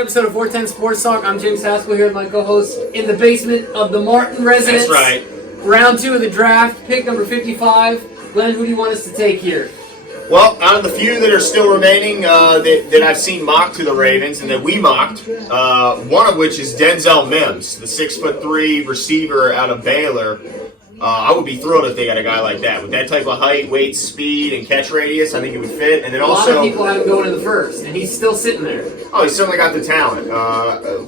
episode of 410 Sports Talk. I'm James Haskell here with my co-host in the basement of the Martin residence. That's right. Round 2 of the draft, pick number 55. Glenn, who do you want us to take here? Well, out of the few that are still remaining that I've seen mocked to the Ravens and that we mocked, one of which is Denzel Mims, the 6'3" receiver out of Baylor. I would be thrilled if they got a guy like that. With that type of height, weight, speed, and catch radius, I think it would fit. And then also, a lot of people have him going in the first, and he's still sitting there. Oh, he's certainly got the talent.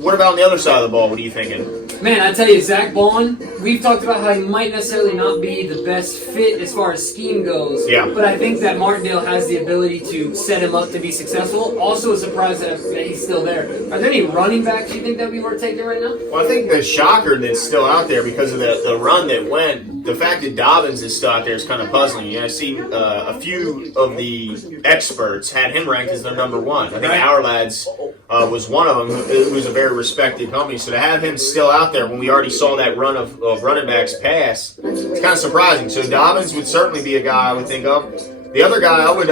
What about on the other side of the ball? What are you thinking? Man, I tell you, Zach Bond, we've talked about how he might necessarily not be the best fit as far as scheme goes. Yeah. But I think that Martindale has the ability to set him up to be successful. Also a surprise that he's still there. Are there any running backs you think that would be worth taking right now? Well, I think the shocker that's still out there because of the run that went, the fact that Dobbins is still out there is kind of puzzling. You know, I've seen a few of the experts had him ranked as their number one. I think Our Lads was one of them, who's a very respected company. So to have him still out there when we already saw that run of running backs pass, it's kind of surprising. So Dobbins would certainly be a guy I would think of. The other guy I would,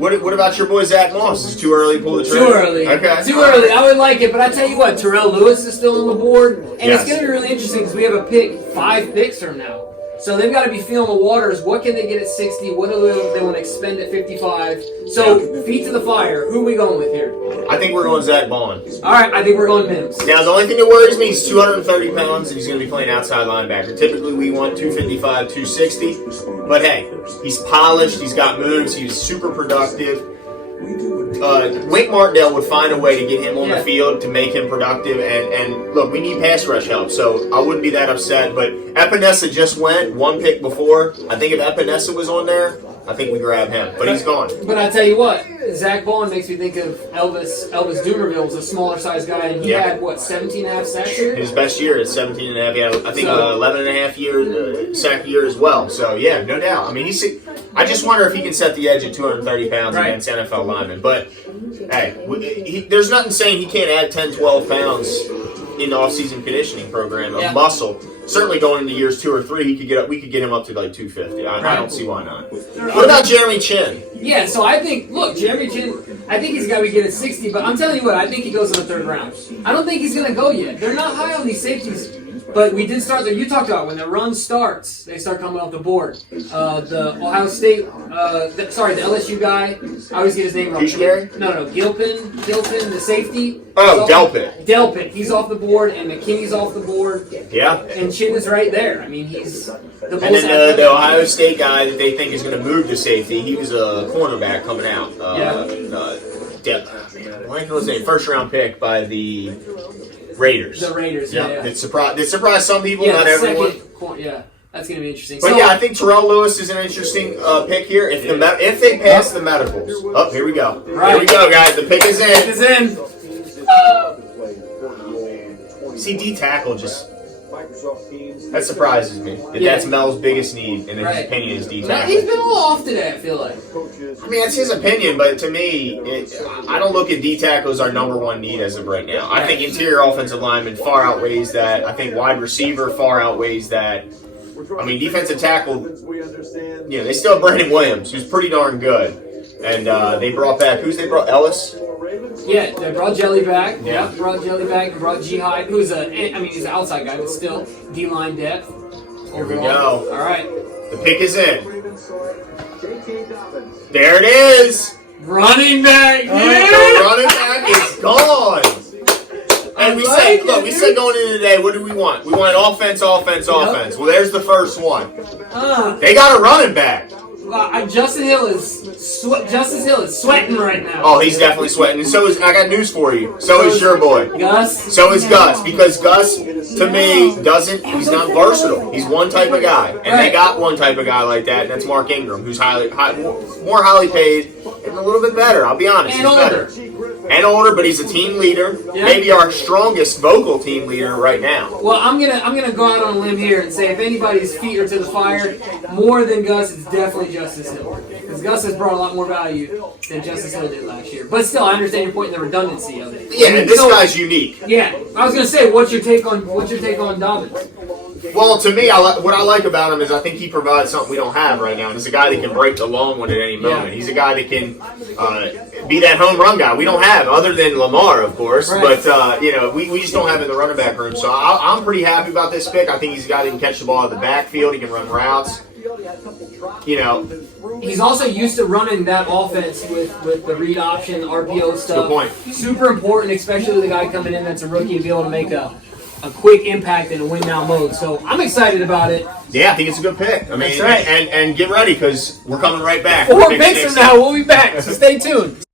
what about your boy Zach Moss? Is it too early to pull the trigger? Too early. Okay. Too early. I would like it, but I tell you what, Terrell Lewis is still on the board, and it's going to be really interesting because we have a pick 5 picks from now. So they've got to be feeling the waters. What can they get at 60? What do they want to expend at 55? So, feet to the fire. Who are we going with here? I think we're going Zach Bond. All right, I think we're going Mims. Now, the only thing that worries me is 230 pounds, and he's going to be playing outside linebacker. Typically, we want 255, 260. But, hey, he's polished. He's got moves. He's super productive. Wink Martindale would find a way to get him on the field to make him productive. And look, we need pass rush help, so I wouldn't be that upset. But Epinesa just went 1 pick before. I think if Epinesa was on there, I think we grab him. But he's gone. But I tell you what, Zach Bond makes me think of Elvis Dumerville was a smaller size guy, and he had, 17 and a half sacks here? His best year is 17 and a half. Yeah, I think 11 and a half year sack year as well. So, yeah, no doubt. I mean, I just wonder if he can set the edge at 230 pounds against NFL linemen. But, hey, there's nothing saying he can't add 10, 12 pounds in the off-season conditioning program of muscle. Certainly going into years 2 or 3, we could get him up to like 250. I don't see why not. What about Jeremy Chin? Yeah, so I think, look, Jeremy Chin, I think he's got to get at 60, but I'm telling you what, I think he goes in the 3rd round. I don't think he's going to go yet. They're not high on these safeties. But we did start there. You talked about when the run starts, they start coming off the board. The Ohio State, the LSU guy, I always get his name wrong. No, Gilpin, the safety. Oh, Delpit. He's off the board, and McKinney's off the board. Yeah. And Chin is right there. I mean, he's the most. And then the Ohio State guy that they think is going to move to safety, he was a cornerback coming out. What was his name? 1st round pick by the Raiders. The Raiders, yeah. That surprised some people, not everyone. That's going to be interesting. But I think Terrell Lewis is an interesting pick here. If they pass the medicals. Oh, here we go. Here we go, guys. The pick is in. Pick is in. See, D tackle that surprises me. That's Mel's biggest need, in his opinion, is D tackle. He's been a little off today, I feel like. I mean, that's his opinion, but to me, I don't look at D tackle as our number 1 need as of right now. I think interior offensive lineman far outweighs that. I think wide receiver far outweighs that. I mean, defensive tackle, they still have Brandon Williams, who's pretty darn good. And they brought back, Ellis? Yeah, they brought Jelly back. Yeah, brought Jelly back. Brought G-Hyde, who's he's an outside guy, but still D-line depth. Here we go. All right. The pick is in. J.K Dobbins. There it is. Running back. The running back is gone. And we said going into today, what do we want? We want offense. Well, there's the first one. They got a running back. Justice Hill is sweating right now. Oh, he's definitely sweating. And I got news for you. So is your boy. Gus. So is Gus. Because Gus, to me, he's not versatile. He's one type of guy. And they got one type of guy like that, and that's Mark Ingram, who's more highly paid and a little bit better. I'll be honest. And older. And older, but he's a team leader. Yeah. Maybe our strongest vocal team leader right now. Well, I'm gonna go out on a limb here and say if anybody's feet are to the fire, more than Gus, it's definitely Justice Hill. Because Gus has brought a lot more value than Justice Hill did last year. But still, I understand your point in the redundancy of it. Yeah, and this guy's unique. Yeah, I was gonna say, what's your take on Dobbins? Well, to me, what I like about him is I think he provides something we don't have right now. And he's a guy that can break the long one at any moment. Yeah. He's a guy that can be that home run guy. We don't have, other than Lamar, of course. Right. But, we just don't have in the running back room. So I'm pretty happy about this pick. I think he's a guy that can catch the ball out of the backfield. He can run routes. He's also used to running that offense with the read option, RPO stuff. Good point. Super important, especially the guy coming in that's a rookie to be able to make a quick impact in a win now mode. So I'm excited about it. Yeah, I think it's a good pick. I mean, That's right. and get ready because we're coming right back. 4 picks from now, we'll be back. So stay tuned.